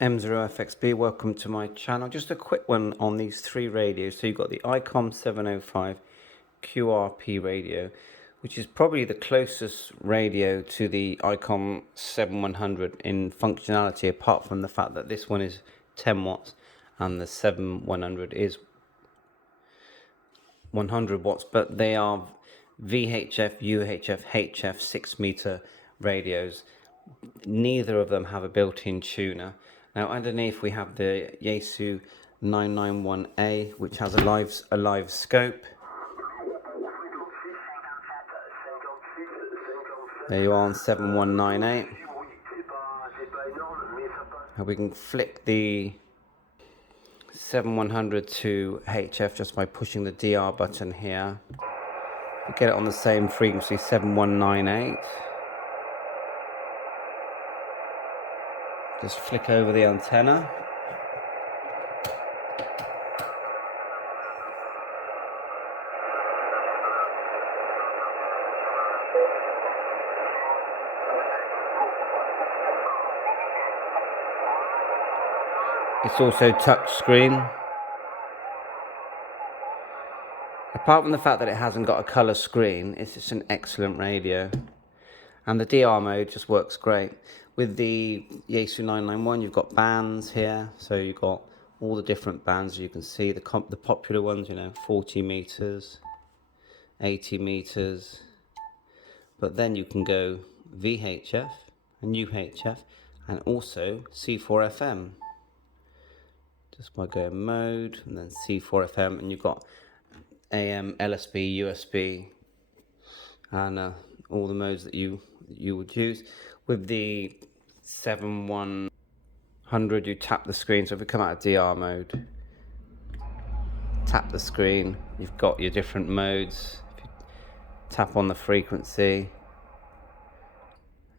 M0FXB, welcome to my channel. Just a quick one on these three radios. So you've got the IC0M 705 QRP radio, which is probably the closest radio to the IC0M 7100 in functionality, apart from the fact that this one is 10 watts and the 7100 is 100 watts, but they are VHF, UHF, HF 6 meter radios. Neither of them have a built-in tuner. Now underneath we have the YAESU 991A, which has a live scope. There you are on 7198. And we can flick the 7100 to HF just by pushing the DR button here. We get it on the same frequency, 7198. Just flick over the antenna. It's also touch screen. Apart from the fact that it hasn't got a colour screen, it's just an excellent radio. And the DR mode just works great. With the YAESU 991, you've got bands here. So you've got all the different bands you can see. The popular ones, 40 meters, 80 meters. But then you can go VHF and UHF and also C4FM. Just by going mode and then C4FM, and you've got AM, LSB, USB, and all the modes that you would use. With the 7100, you tap the screen. So if we come out of DR mode, tap the screen, you've got your different modes. If you tap on the frequency,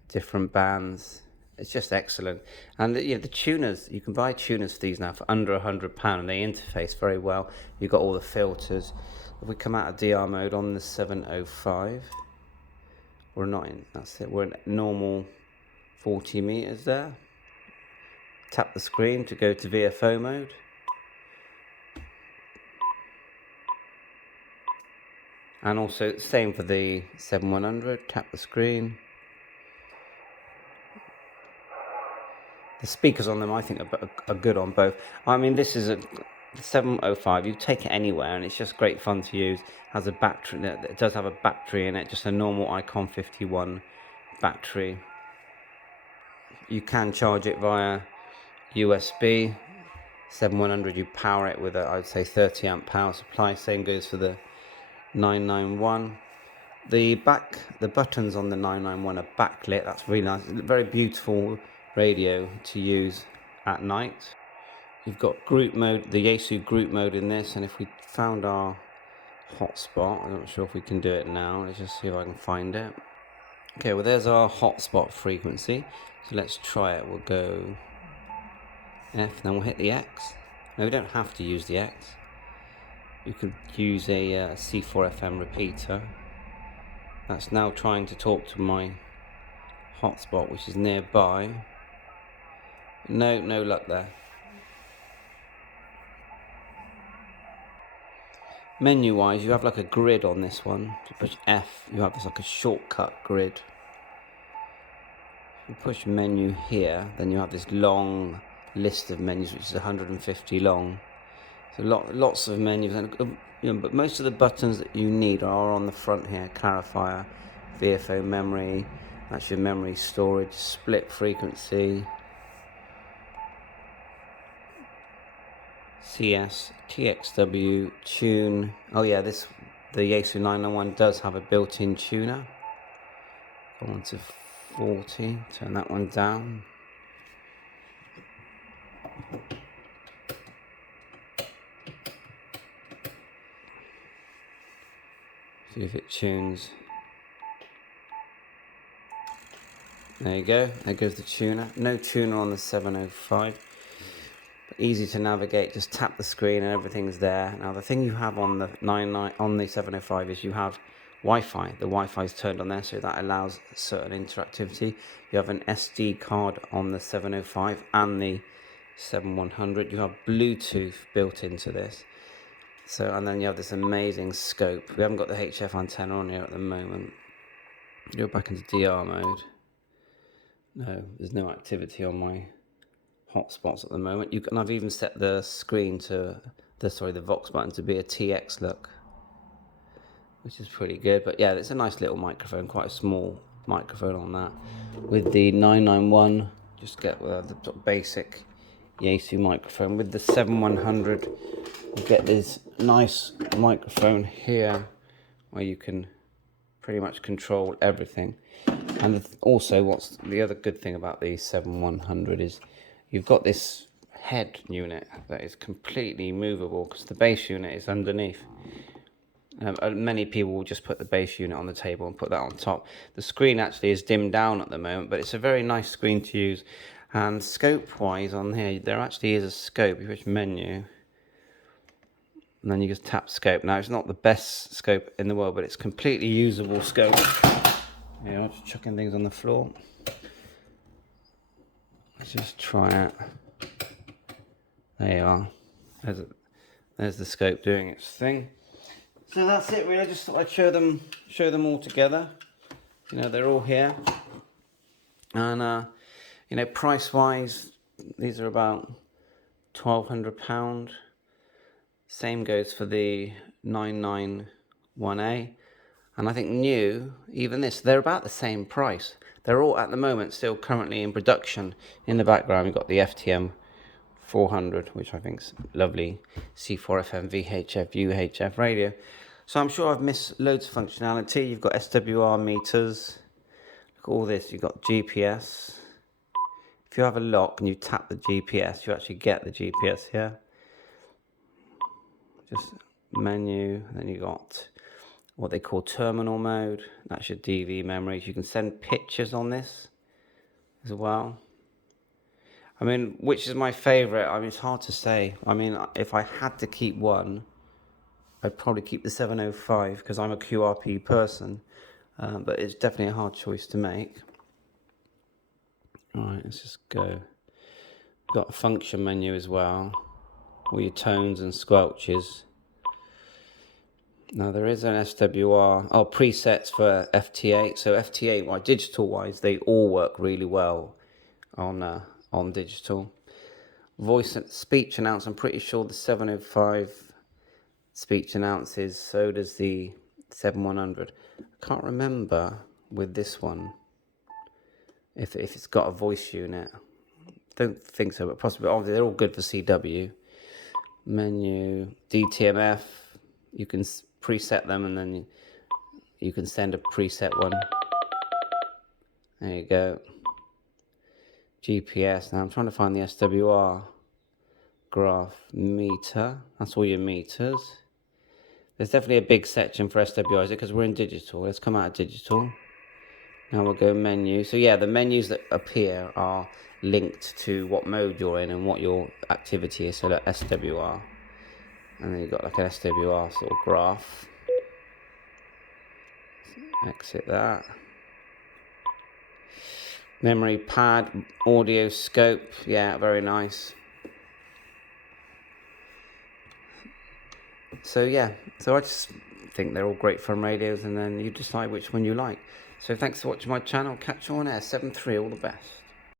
different bands. It's just excellent. And the tuners, you can buy tuners for these now for under £100, and they interface very well. You've got all the filters. If we come out of DR mode on the 705, we're not in, that's it, we're in normal 40 meters there. Tap the screen to go to VFO mode. And also same for the 7100, tap the screen. The speakers on them, I think, are good on both. I mean, this is a 705. You take it anywhere, and it's just great fun to use. Has a battery. It does have a battery in it, just a normal ICON 51 battery. You can charge it via USB. 7100, you power it with a, I'd say, 30 amp power supply. Same goes for the 991. The buttons on the 991 are backlit. That's really nice. Very beautiful radio to use at night. You've got group mode, the YAESU group mode in this, and if we found our hotspot, I'm not sure if we can do it now. Let's just see if I can find it. Okay, well there's our hotspot frequency. So let's try it. We'll go F, then we'll hit the X. Now we don't have to use the X. You could use a C4FM repeater. That's now trying to talk to my hotspot, which is nearby. No luck there. Menu wise, you have like a grid on this one. To push F, you have this like a shortcut grid. If you push menu here, then you have this long list of menus, which is 150 long. So lots of menus, and but most of the buttons that you need are on the front here. Clarifier, VFO memory, that's your memory storage, split frequency, CS, TXW, tune. Oh yeah, the YAESU 991 does have a built-in tuner. Go on to 40, turn that one down. See if it tunes. There you go, there goes the tuner. No tuner on the 705. Easy to navigate, just tap the screen and everything's there. Now the thing you have on the 705 is you have Wi-Fi. The Wi-Fi is turned on there, so that allows certain interactivity. You have an SD card on the 705 and the 7100. You have Bluetooth built into this. So, and then you have this amazing scope. We haven't got the HF antenna on here at the moment. Go back into DR mode. No, there's no activity on my hotspots at the moment. And I've even set the screen to the Vox button to be a TX look, which is pretty good. But yeah, it's a nice little microphone, quite a small microphone on that. With the 991, just get the basic YAESU microphone. With the 7100, you get this nice microphone here where you can pretty much control everything. And also, what's the other good thing about the 7100 is you've got this head unit that is completely movable because the base unit is underneath. Many people will just put the base unit on the table and put that on top. The screen actually is dimmed down at the moment, but it's a very nice screen to use. And scope-wise on here, there actually is a scope. You push menu, and then you just tap scope. Now, it's not the best scope in the world, but it's completely usable scope. Yeah, I'm just chucking things on the floor. Let's just try it. There you are. There's the scope doing its thing. So that's it really. I just thought I'd show them all together. You know, they're all here. And you know, price wise, these are about £1,200. Same goes for the 991A. And I think new, even this, they're about the same price. They're all at the moment still currently in production. In the background, we've got the FTM 400, which I think is lovely. C4FM, VHF, UHF radio. So I'm sure I've missed loads of functionality. You've got SWR meters. Look at all this. You've got GPS. If you have a lock and you tap the GPS, you actually get the GPS here. Just menu. Then you got what they call terminal mode. That's your DV memories. You can send pictures on this as well. I mean, which is my favorite? I mean, it's hard to say. I mean, if I had to keep one, I'd probably keep the 705 because I'm a QRP person. But it's definitely a hard choice to make. All right, let's just go. Got a function menu as well. All your tones and squelches. Now there is an SWR, presets for FT8. So FT8, digital wise, they all work really well on digital. Voice and speech announce, I'm pretty sure the 705 speech announces, so does the 7100. I can't remember with this one if it's got a voice unit. Don't think so, but possibly. Obviously, they're all good for CW. Menu, DTMF, you can preset them and then you can send a preset one. There you go. GPS. Now I'm trying to find the SWR graph meter. That's all your meters. There's definitely a big section for SWR, is it? Because we're in digital. Let's come out of digital. Now we'll go menu. So yeah, the menus that appear are linked to what mode you're in and what your activity is. So that SWR. And then you've got like an SWR sort of graph. Exit that. Memory pad, audio scope. Yeah, very nice. So yeah, so I just think they're all great fun radios, and then you decide which one you like. So thanks for watching my channel. Catch you on air, 7-3, all the best.